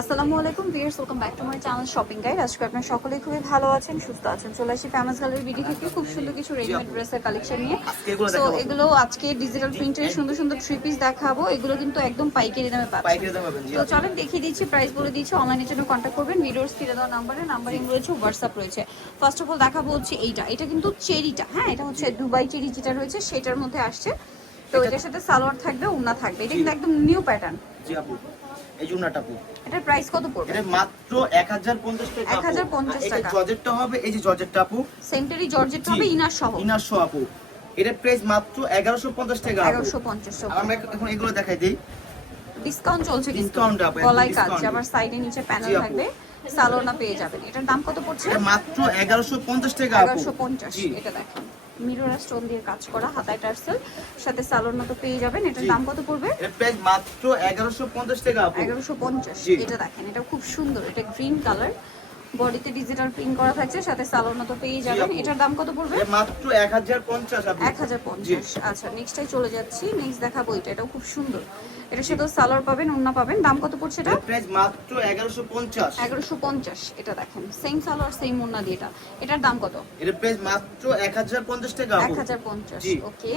আসসালামু আলাইকুম viewers welcome back to my channel shopping guide আজকে আপনারা সকলেই খুবই ভালো আছেন সুস্থ আছেন। চলে আসি ফেমাস গ্যালারি বিডি থেকে খুব সুন্দর কিছু রেডিমেড ড্রেসের কালেকশন নিয়ে। তো এগুলো আজকে ডিজিটাল প্রিন্টের সুন্দর সুন্দর থ্রি পিস দেখাবো। এগুলো কিন্তু একদম পাইকারি দামে পাচ্ছেন। তো চলেন দেখিয়ে দিচ্ছি প্রাইস বলে দিচ্ছি অনলাইনের জন্য কন্ট্যাক্ট করবেন। ভিডিওর স্ক্রিনে দেওয়া নাম্বারে নাম্বারিং রয়েছে হোয়াটসঅ্যাপ রয়েছে। ফার্স্ট অফ অল দেখাবো হচ্ছে এইটা। এটা কিন্তু চেরিটা হ্যাঁ? এটা হচ্ছে দুবাই চেরি যেটা রয়েছে সেটার মধ্যে আসছে। তো এটার সাথে সালোয়ার থাকবে উন্না থাকবে। এটা কিন্তু একদম নিউ প্যাটার্ন জি আপু। এই জুনাটা আপু এটার প্রাইস কত পড়বে? এটা মাত্র 1050 টাকা 1050 আর এটা জর্জেটটা হবে এই যে জর্জেটটা আপু। সেন্টারি জর্জেট হবে ইনার সহ। ইনার শো আপু। এটা প্রাইস মাত্র 1150 টাকা আপু। এগারোশো পঞ্চাশ আর আমরা এখন এগুলো দেখাই দেই। ডিসকাউন্ট চলছে কিন্তু। Discount আপু, গলায় কাজ। আবার সাইডে নিচে প্যানেল থাকবে। সালোনা পেয়ে যাবেন। এটার দাম কত পড়ছে? মাত্র 1150 টাকা আপু। এগারোশো পঞ্চাশ জি। এটা দেখেন। মিরোরা স্টোন দিয়ে কাজ করা হাতায় টার্সেল সাথে সালোর মতো পেয়ে যাবেন। এটার দাম কত পড়বে? এটা প্রাইস মাত্র 1150 টাকা আপু। এগারোশো পঞ্চাশ। জি। এটা দেখেন এটা খুব সুন্দর এটা গ্রিন কালার। বডিতে ডিজিটাল প্রিন্ট করা থাকছে সাথে সালোনা তো পেয়ে যাবেন। এটার দাম কত পড়বে? মাত্র 1050 আপু। এক হাজার পঞ্চাশ। আচ্ছা নেক্সটটাই চলে যাচ্ছি। নেক্সট দেখাবো এটা। এটাও খুব সুন্দর। এটা শুধু সালোয়ার পাবেন উন্না পাবেন। দাম কত পড়ছে এটা? প্রাইস মাত্র 1150 এগারোশো পঞ্চাশ। এটা দেখেন সেম সালোয়ার সেম মুন্না দিয়ে এটা। এটার দাম কত? এটা প্রাইস মাত্র 1050 টাকা এক আপু হাজার পঞ্চাশ। জি। ওকে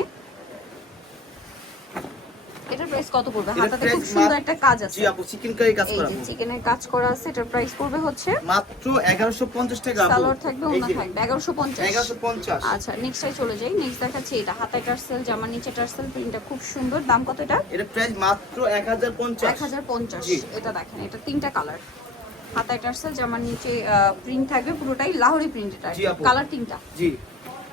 এটার প্রাইস কত পড়বে? হাতাতে খুব সুন্দর একটা কাজ আছে। জি আপু চিকেন কারি কাজ করা আপু। চিকেনের কাজ করা আছে এটার প্রাইস পড়বে হচ্ছে মাত্র 1150 টাকা আপু। সালোয়ার থাকবে যে, থাকবে এগারোশো পঞ্চাশ। 1150 আচ্ছা নেক্সটটাই চলে যাই। নেক্সট দেখাচ্ছি এটা হাতায় টার্সেল জামার নিচে টার্সেল প্রিন্টটা খুব সুন্দর। দাম কত এটা এটা প্রাইস মাত্র 1050 এক হাজার পঞ্চাশ জি। এটা দেখেন এটা তিনটা কালার হাতায় টার্সেল জামার নিচে প্রিন্ট থাকবে পুরোটাই লাহোরি প্রিন্ট এটা। কালার তিনটা। জি।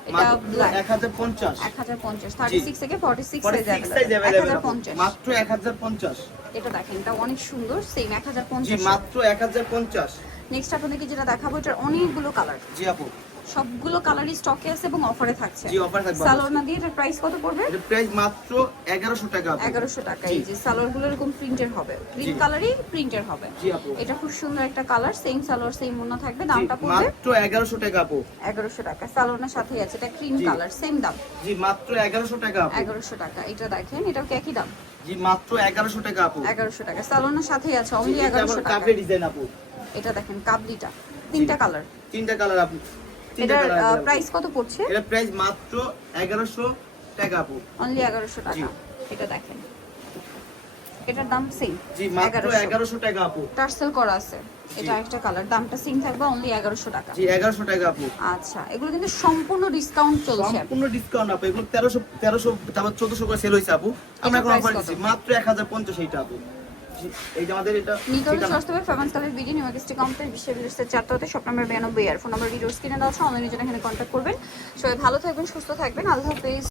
এটা মাত্র black। 1050 এক হাজার পঞ্চাশ থার্টি সিক্স থেকে ফর্টি সিক্স পরে সাইজ 6 সাইজ এক अवेलेबल হাজার পঞ্চাশ মাত্র 1050 এটা দেখেন এটা অনেক সুন্দর সেম এক হাজার জি পঞ্চাশ মাত্র 1050 নেক্সট আপনাদেরকে যেটা দেখাবো এটার অনেকগুলো কালার জি আপু সবগুলো কালারই স্টকে আছে এবং অফারে থাকছে। জি, offer থাকবে। সালোয়ার না দিয়ে এটার প্রাইস কত পড়বে? এটা প্রাইস মাত্র 1100 টাকা আপু এগারোশো টাকা এই যে সালোয়ারগুলো এরকম প্রিন্টের হবে। জি। কালারই প্রিন্টের হবে। জি আপু। এটা খুব সুন্দর একটা কালার সেম সালোয়ার সেম মোনা থাকবে দামটা পড়বে মাত্র 1100 টাকা আপু। এগারোশো টাকা। সালোয়ারের সাথেই আছে এটা ক্রিম কালার সেম দাম। জি মাত্র 1100 টাকা আপু। এগারোশো টাকা। এটা দেখেন এটাও কি একই দাম? জি মাত্র 1100 টাকা আপু। এগারোশো টাকা। সালোয়ারের সাথেই আছে অনলি জি, এটা এগারোশো আবার টাকা কাপড়ের ডিজাইন আপু। এটা দেখেন কাবলিটা। তিনটা কালার তিনটা কালার আপু। কালার প্রাইস কত পড়ছে? এটা প্রাইস মাত্র 1100 টাকা আপু অনলি এগারোশো টাকা। এটা দেখেন। এটার দাম সেম জি মাত্র 1100 টাকা আপু টার্সেল করা আছে। এটা একটা কালার দামটা সেম থাকবে অনলি এগারোশো টাকা। জি 1100 টাকা আপু আচ্ছা এগুলো কিন্তু সম্পূর্ণ ডিসকাউন্ট চলছে সম্পূর্ণ ডিসকাউন্ট আপু। এগুলো 1300 1300 তারপর 1400 করে সেল হইছে আপু। আমরা এখন অফার? দিচ্ছি। মাত্র 1050 এইটা আপু এই যে আমাদের এটা নিকল ঠিকানা। সস্তা famous colour BD new market complex বিশ্ব বিদেশের চারটাতে শপ নাম্বার বিরানব্বই আর ফোন নাম্বার ভিডিওর স্ক্রিনে দেওয়া আছে। অনলাইনে জন্য এখানে কন্ট্যাক্ট করবেন। সবাই ভালো থাকবেন সুস্থ থাকবেন। আল্লাহ হাফেজ।